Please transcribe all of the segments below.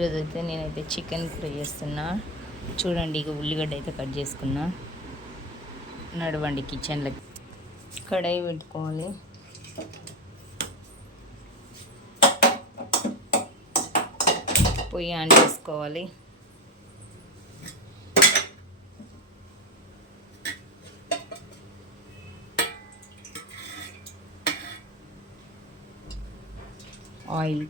ఈరోజు అయితే నేనైతే చికెన్ ఫ్రై చేస్తున్నా. చూడండి, ఇక ఉల్లిగడ్డ అయితే కట్ చేసుకున్నా. నడవండి కిచెన్లో. కడాయి పెట్టుకోవాలి. పొయ్యి ఆన్ చేసుకోవాలి. ఆయిల్,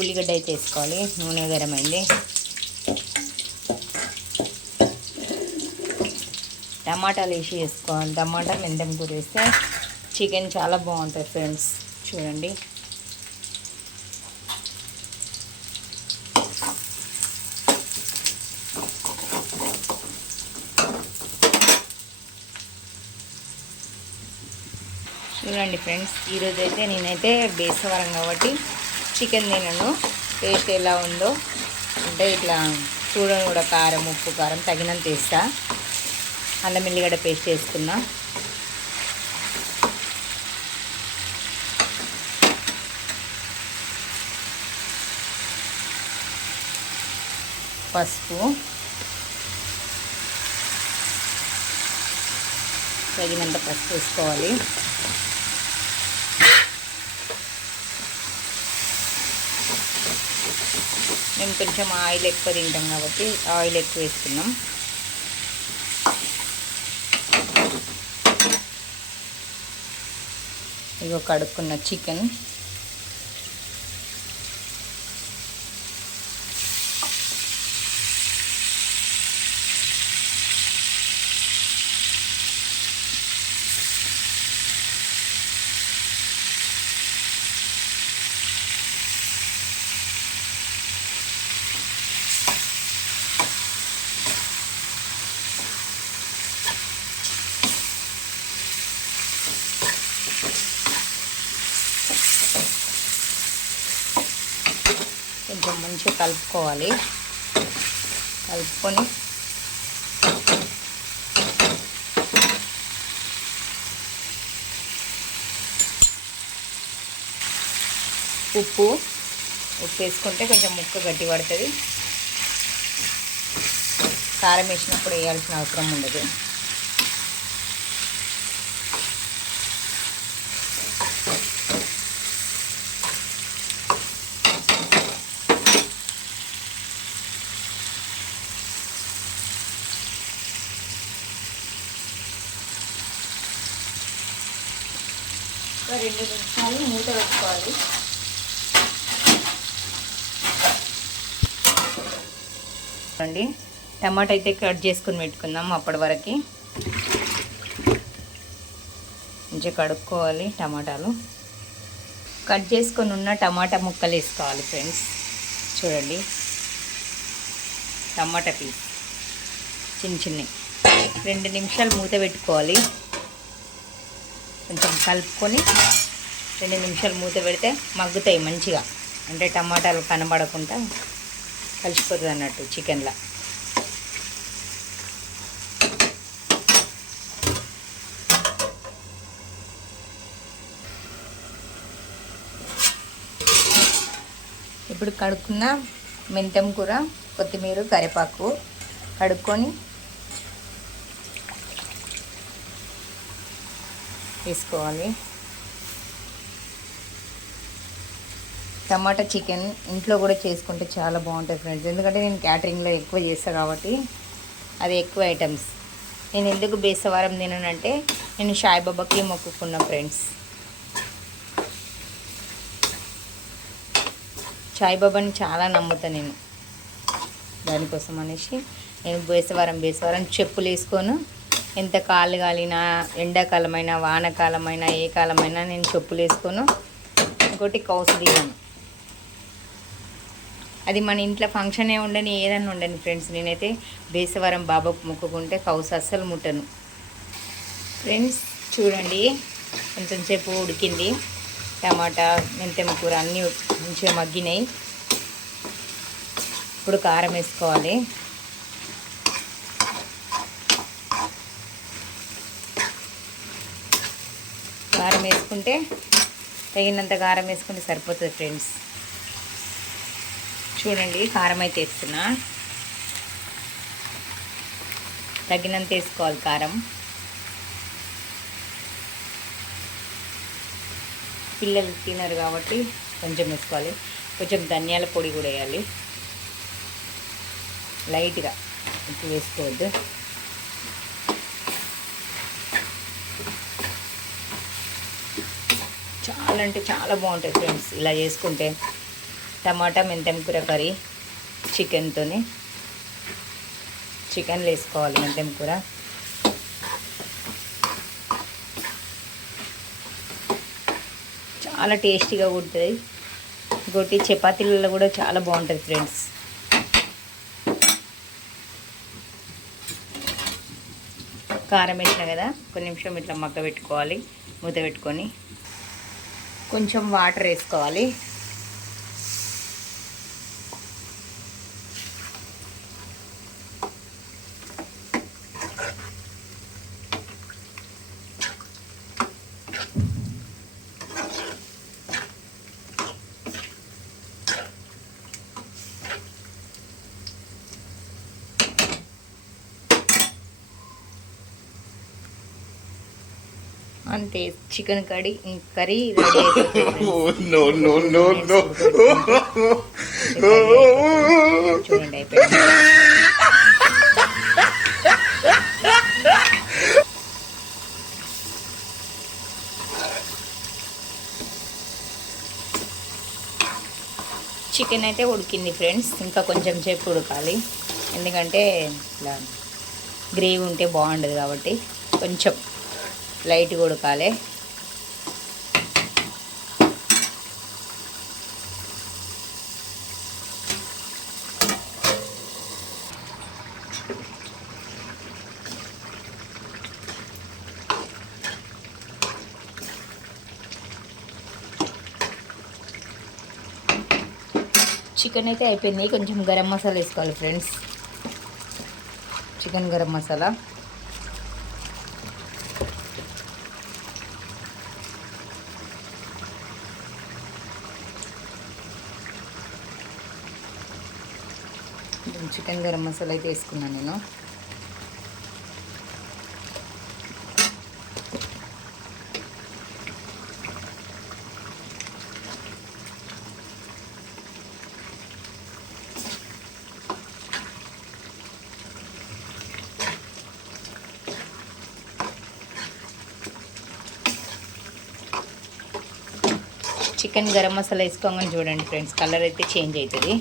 ఉల్లిగడ్డ అయితే వేసుకోవాలి. నూనె గరమైంది. టమాటాలు వేసి వేసుకోవాలి. టమాటాలు మెంతం కూర వేస్తే చికెన్ చాలా బాగుంటుంది ఫ్రెండ్స్. చూడండి, చూడండి ఫ్రెండ్స్. ఈరోజు అయితే నేనైతే బేసవారం కాబట్టి చికెన్ తినను. టేస్ట్ ఎలా ఉందో అంటే ఇట్లా చూడండి కూడా, కారం, ఉప్పు, కారం తగినంత వేస్తా. అల్లం ఎల్లిగడ్డ పేస్ట్ వేసుకున్నా. పసుపు, తగినంత పసుపు వేసుకోవాలి. మేము కొంచెం ఆయిల్ ఎక్కువ తింటాం కాబట్టి ఆయిల్ ఎక్కువ వేసుకున్నాం. ఇగో కడుక్కున్న చికెన్, కొంచెం మంచిగా కలుపుకోవాలి. కలుపుకొని ఉప్పు వేసుకుంటే కొంచెం ముక్క గట్టి పడుతుంది. కారం వేసినప్పుడు వేయాల్సిన అవసరం ఉండదు. ఒక 2 నిమిషాలు మూత పెట్టుకోవాలి. అండి, టమాటా అయితే కట్ చేసుకుని పెట్టుకుందాం. అప్పటి వరకు మంచిగా కడుక్కోవాలి. టమాటాలు కట్ చేసుకొని ఉన్న టమాటా ముక్కలు వేసుకోవాలి ఫ్రెండ్స్. చూడండి, టమాటా పీస్ చిన్న 2 నిమిషాలు మూత పెట్టుకోవాలి. కొంచెం కలుపుకొని 2 నిమిషాలు మూత పెడితే మగ్గుతాయి మంచిగా. అంటే టమాటాలు కనబడకుండా కలిసిపోతుంది అన్నట్టు చికెన్లో. ఇప్పుడు కడుక్కున్న మెంతం కూర, కొత్తిమీర, కరివేపాకు కడుక్కొని వేసుకోవాలి. టమాటా చికెన్ ఇంట్లో కూడా చేసుకుంటే చాలా బాగుంటుంది ఫ్రెండ్స్. ఎందుకంటే నేను క్యాటరింగ్లో ఎక్కువ చేస్తాను కాబట్టి అది ఎక్కువ ఐటమ్స్. నేను ఎందుకు బేసవారం తిననంటే నేను సాయిబాబాకి మొక్కుకున్నా ఫ్రెండ్స్. సాయిబాబాని చాలా నమ్ముతాను నేను. దానికోసం అనేసి నేను బేసవారం చెప్పులు వేసుకోను. ఎంత కాళ్ళు కాలినా, ఎండాకాలమైనా, వానకాలమైనా, ఏ కాలమైనా నేను చెప్పులు వేసుకోను. ఇంకోటి కౌసు దిగాను. అది మన ఇంట్లో ఫంక్షనే ఉండని, ఏదన్నా ఉండని ఫ్రెండ్స్. నేనైతే బేసవారం బాబాకు మొక్కుకుంటే కౌసు అస్సలు ముట్టను ఫ్రెండ్స్. చూడండి, కొంచెం సేపు ఉడికింది. టమాటా, మెంతం కూర అన్నీ మంచిగా మగ్గినాయి. ఇప్పుడు కారం వేసుకోవాలి. కారం వేసుకుంటే తగినంత కారం వేసుకుంటే సరిపోతుంది ఫ్రెండ్స్. చూడండి కారం అయితే వేస్తున్నా, తగినంత వేసుకోవాలి కారం. పిల్లలు తినరు కాబట్టి కొంచెం వేసుకోవాలి. కొంచెం ధనియాల పొడి కూడా వేయాలి లైట్గా, ఎక్కువ వేసుకోవద్దు. చాలా అంటే చాలా బాగుంటుంది ఫ్రెండ్స్ ఇలా చేసుకుంటే. టమాటా మెంతం కూర కర్రీ చికెన్తోని, చికెన్లో వేసుకోవాలి మెంతం కూర. చాలా టేస్టీగా ఉంటుంది. ఇంకోటి చపాతీలలో కూడా చాలా బాగుంటుంది ఫ్రెండ్స్. కారం వేసిన కదా, కొన్ని నిమిషం ఇట్లా మగ్గ పెట్టుకోవాలి. మూత పెట్టుకొని కొంచెం వాటర్ వేసుకోవాలి. అంతే, చికెన్ కర్రీ రెడీ అయిపోతుంది. చూడండి అయిపోయింది. చికెన్ అయితే ఉడికింది ఫ్రెండ్స్, ఇంకా కొంచెం సేపు ఉడకాలి. ఎందుకంటే ఇట్లా గ్రేవీ ఉంటే బాగుండదు కాబట్టి కొంచెం లైట్గా ఉడకాలి. చికెన్ అయితే అయిపోయింది. కొంచెం గరం మసాలా వేసుకోవాలి friends. Chicken garam masala, chicken garam masala అయితే వేసుకున్నాను నేను. చికెన్ గరం మసాలా వేసుకోగానే చూడండి ఫ్రెండ్స్, కలర్ అయితే చేంజ్ అవుతుంది.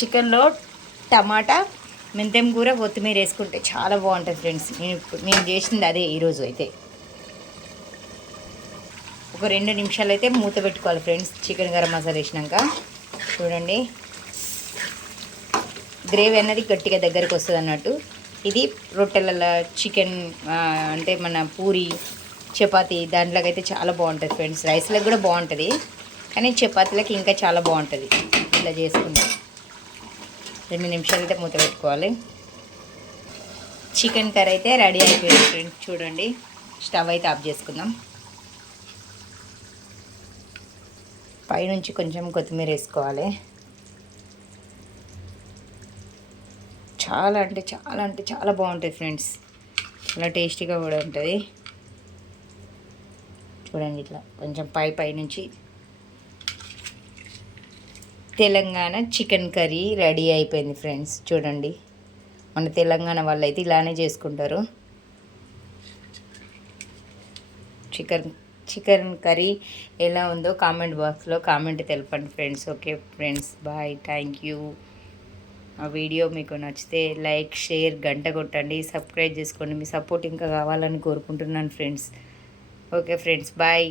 చికెన్లో టమాటా మెంతం కూర కొత్తిమీర వేసుకుంటే చాలా బాగుంటుంది ఫ్రెండ్స్. నేను చేసింది అదే ఈరోజు. అయితే ఒక 2 నిమిషాలు అయితే మూత పెట్టుకోవాలి ఫ్రెండ్స్. చికెన్ గరం మసాలా వేసినాక చూడండి గ్రేవీ అనేది గట్టిగా దగ్గరికి వస్తుంది అన్నట్టు. ఇది రొట్టెలలో చికెన్ అంటే మన పూరి చపాతీ దాంట్లోకి అయితే చాలా బాగుంటుంది ఫ్రెండ్స్. రైస్లకు కూడా బాగుంటుంది కానీ చపాతీలకి ఇంకా చాలా బాగుంటుంది ఇలా చేసుకుంటే. 2 నిమిషాలు అయితే మూత పెట్టుకోవాలి. చికెన్ కర్రీ అయితే రెడీ అయిపోయింది ఫ్రెండ్స్. చూడండి స్టవ్ అయితే ఆఫ్ చేసుకుందాం. పైనుంచి కొంచెం కొత్తిమీర వేసుకోవాలి. చాలా అంటే చాలా బాగుంటుంది ఫ్రెండ్స్. చాలా టేస్టీగా కూడా ఉంటుంది. చూడండి ఇట్లా కొంచెం పై నుంచి తెలంగాణ చికెన్ కర్రీ రెడీ అయిపోయింది ఫ్రెండ్స్. చూడండి మన తెలంగాణ వాళ్ళు అయితే ఇలానే చేసుకుంటారు. చికెన్ కర్రీ ఎలా ఉందో కామెంట్ బాక్స్లో కామెంట్ తెలపండి friends. Okay friends, bye, thank you. ఆ వీడియో మీకు నచ్చితే లైక్, షేర్, గంట కొట్టండి, సబ్స్క్రైబ్ చేసుకోండి. మీ సపోర్ట్ ఇంకా కావాలని కోరుకుంటున్నాను ఫ్రెండ్స్. Okay friends, bye.